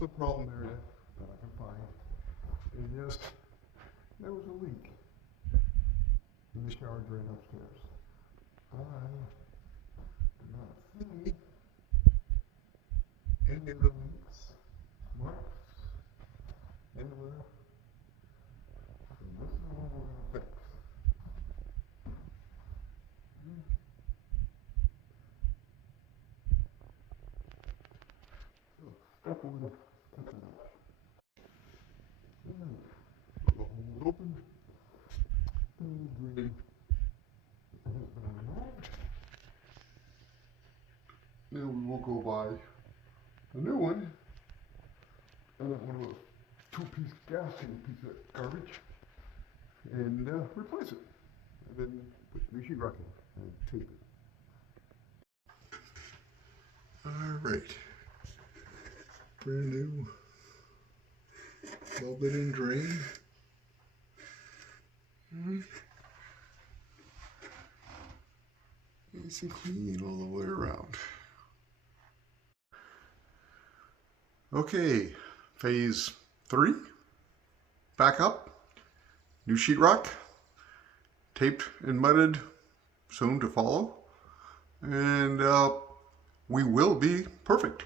the problem area that I can find. And yes, there was a leak in the shower drain upstairs. I do not see any of the leaks marks anywhere. So this is what we're going to fix. So step one, cut that out. The hole is open. The drain has been removed. Now we will go buy a new one. And one of those two-piece gas-in piece of garbage and replace it. And then put new sheetrock in and tape it. Alright. Brand new well-bedding drain. Nice and clean all the way around. Okay, phase 3. Back up. New sheetrock. Taped and mudded. Soon to follow. And we will be perfect.